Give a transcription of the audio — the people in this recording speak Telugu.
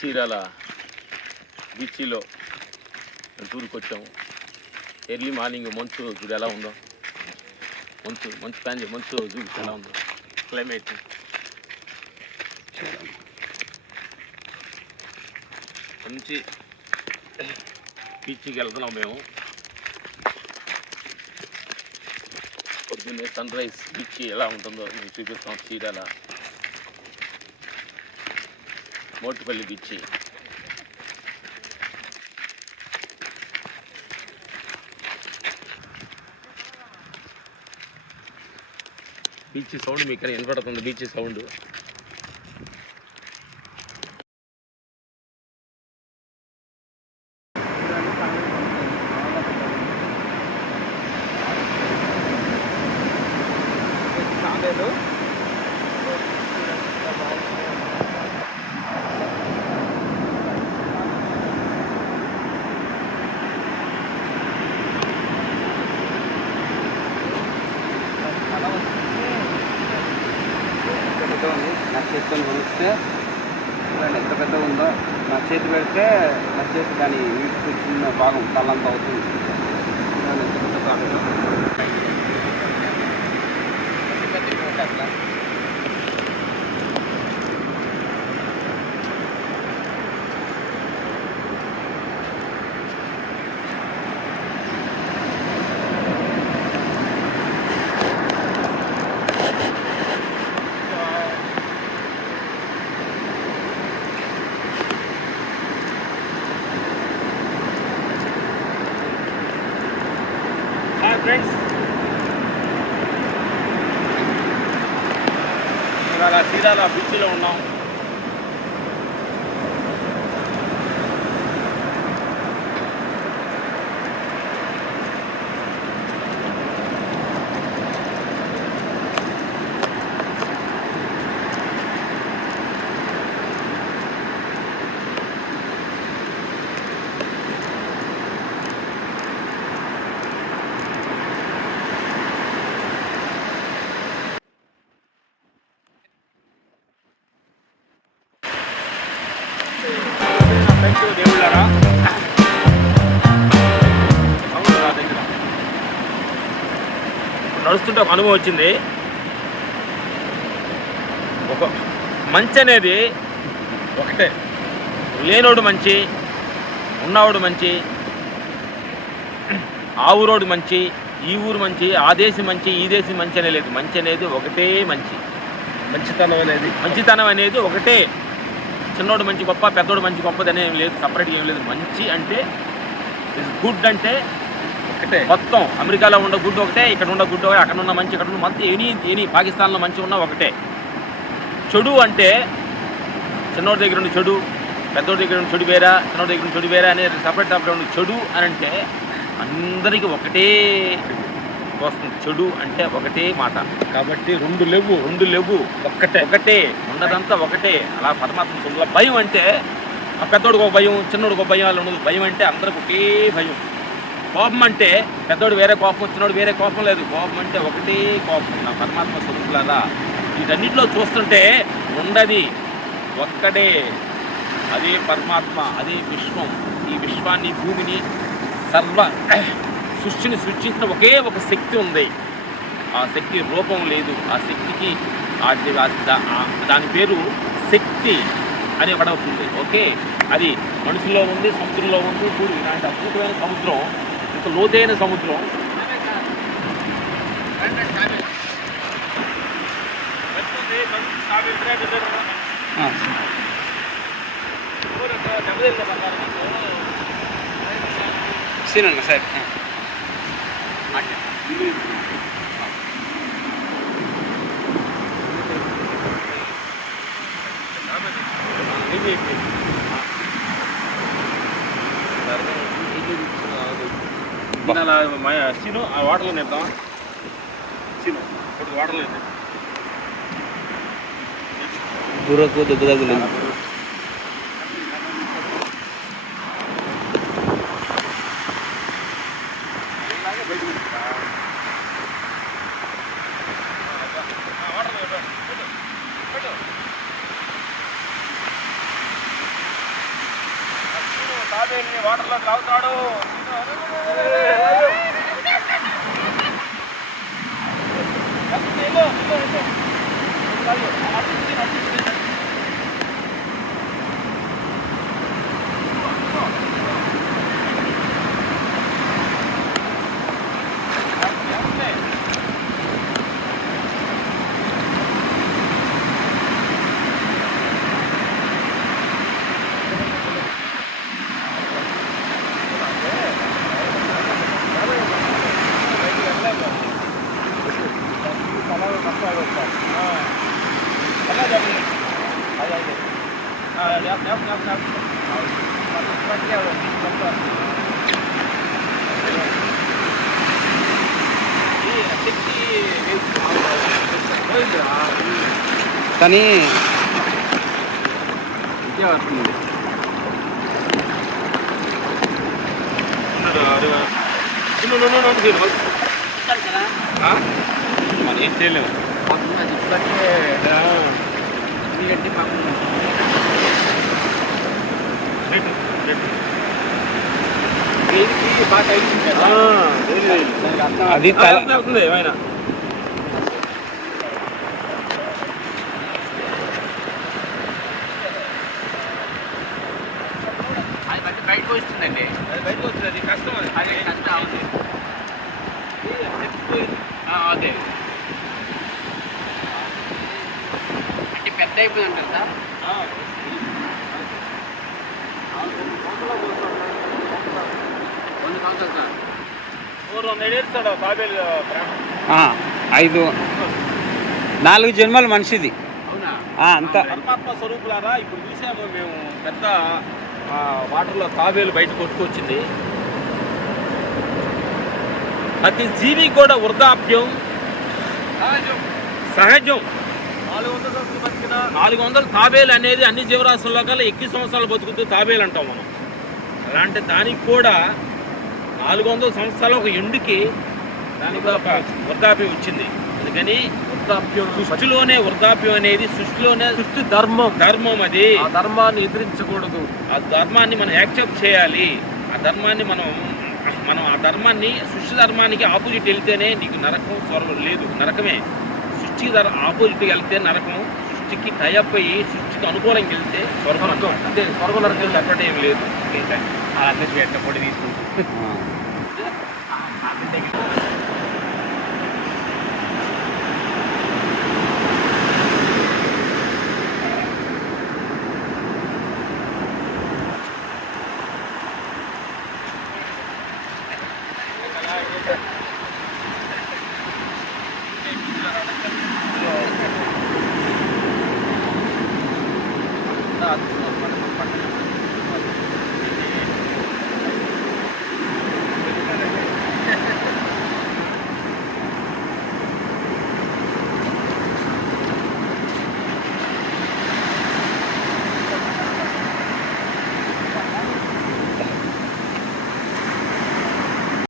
చీరాల బీచ్లో టూర్కి వచ్చాము ఎర్లీ మార్నింగ్ మంచు చూడు ఎలా ఉందో. మంచు మంచు ప్యాన్ మంచు చూడు ఎలా ఉందో. క్లైమేట్. మంచి బీచ్కి వెళ్తున్నాం మేము. పొద్దున్నే సన్ రైజ్ బీచ్ ఎలా ఉంటుందో మేము చూపిస్తాం. Chirala Motupalli beach. Beach sound మీకు ఇక్కడ వినపడుతుంది బీచ్ సౌండ్. నా చేతితో కొనిస్తే చూడండి ఎంత పెద్దగా ఉందో. నా చేతి పెడితే నా చేతి దాని వీటికి చిన్న భాగం తలంతా అవుతుంది చూడండి ఎంత పెద్ద తాడు అట్లా హాయ్ ఫ్రెండ్స్ ఇవాళ చీరాల బీచ్లో ఉన్నాం. ఫ్రెండ్స్ దేవుళ్ళారా నడుస్తుంటే ఒక అనుభవం వచ్చింది. ఒక మంచి అనేది ఒకటే. లేనోడు మంచి ఉన్నవాడు మంచి ఆ ఊరోడు మంచి ఈ ఊరు మంచి ఆ దేశం మంచి ఈ దేశం మంచి అనే లేదు. మంచి అనేది ఒకటే మంచి. మంచితనం అనేది. మంచితనం అనేది ఒకటే. చిన్నోడు మంచి గొప్ప పెద్దోడు మంచి గొప్పది అనేది ఏం లేదు సపరేట్గా ఏం లేదు. మంచి అంటే ఇస్ గుడ్ అంటే ఒకటే. మొత్తం. అమెరికాలో ఉన్న గుడ్ ఒకటే ఇక్కడ ఉన్న గుడ్ ఒకటే అక్కడ ఉన్న మంచి ఇక్కడ ఉన్న మంచి ఎనీ ఎనీ పాకిస్తాన్లో మంచి ఉన్న ఒకటే. చెడు అంటే చిన్నోడి దగ్గర ఉన్న చెడు పెద్దోడి దగ్గర ఉన్న చెడు వేరా చిన్నోడి దగ్గర ఉన్న చెడు వేరా అనే సపరేట్ సపరేట్ చెడు అని అంటే అందరికీ ఒకటే. వస్తుంది చెడు అంటే ఒకటే మాట. కాబట్టి రెండు లేవు రెండు లేవు ఒక్కటే ఒకటే ఉన్నదంతా ఒకటే. అలా పరమాత్మ సొంత భయం అంటే ఆ పెద్దోడికి ఒక భయం చిన్నోడికి ఒక భయం అలా ఉండదు. భయం అంటే అందరికి ఒకే భయం. కోపం అంటే పెద్దోడు వేరే కోపం చిన్నోడు వేరే కోపం లేదు. కోపం అంటే ఒకటే కోపం నా పరమాత్మ స్వరూపులారా వీటన్నిటిలో చూస్తుంటే ఉండది ఒక్కడే అదే పరమాత్మ అదే విశ్వం. ఈ విశ్వాన్ని భూమిని సర్వ సృష్టిని సృష్టించిన ఒకే ఒక శక్తి ఉంది. ఆ శక్తి రూపం లేదు. ఆ శక్తికి దాని పేరు శక్తి అని పడవుతుంది ఓకే? అది మనుషుల్లో ఉంది సముద్రంలో ఉంది చూడు ఇలాంటి అద్భుతమైన సముద్రం ఇంత లోతైన సముద్రం. సీనన్న సార్. సీను ఆ వాటర్లో నేద్దాం సీను ఇప్పుడు వాటర్లో నేద్దాం దూరకు దెబ్బ తగులేదు వాటర్లో లాగుతాడు కానీ ఇంకే వస్తుంది మరి ఏం చేయలేము బాగా అయిపోయింది కదా. అది అవుతుంది ఏమైనా అది బయటకు వస్తుందండి అది బయటకు వచ్చింది అది కష్టం అది అదే కష్టం అవుతుంది ఆ, అదే అంటే పెద్ద అయిపోయింది అంటారు సార్ వంద సంవత్సరాలు సార్ నూరు వంద ఏడుస్తాడు తాబేలు ప్రాణం ఐదు. నాలుగు జన్మల మనిషిది. అవునా? అంత. పరమాత్మ స్వరూపులారా? ఇప్పుడు చూసాము మేము పెద్ద ఆ, వాటర్లో తాబేలు బయట కొట్టుకొచ్చింది. ప్రతి జీవి కూడా వృద్ధాప్యం. సహజం. నాలుగు వందల తాబేలు అనేది అన్ని జీవరాశుల్లో కల్లా ఎక్కువ సంవత్సరాలు బతుకుతూ తాబేలు అంటాం మనం. అలాంటి దానికి కూడా నాలుగు వందల సంవత్సరాల ఒక ఎండుకి దానికి ఒక వృద్ధాప్యం వచ్చింది. అందుకని వృద్ధాప్యం సృష్టిలోనే వృద్ధాప్యం అనేది సృష్టిలోనే సృష్టి ధర్మం. ధర్మం అది. ఆ ధర్మాన్ని ఎదిరించకూడదు. ఆ ధర్మాన్ని మనం యాక్సెప్ట్ చేయాలి. ఆ ధర్మాన్ని మనం మనం ఆ ధర్మాన్ని సృష్టి ధర్మానికి ఆపోజిట్ వెళ్తేనే నీకు నరకం స్వర్గం లేదు. నరకమే. సృష్టికి దాని ఆపోజిట్కి వెళ్తే నరకం సృష్టికి టైఅప్ అయ్యి సృష్టికి అనుకూలంగా వెళ్తే స్వర్గం అంటే. స్వర్గం నరకం వెళ్ళి ఏం లేదు. అన్నీ పెట్ట పొడి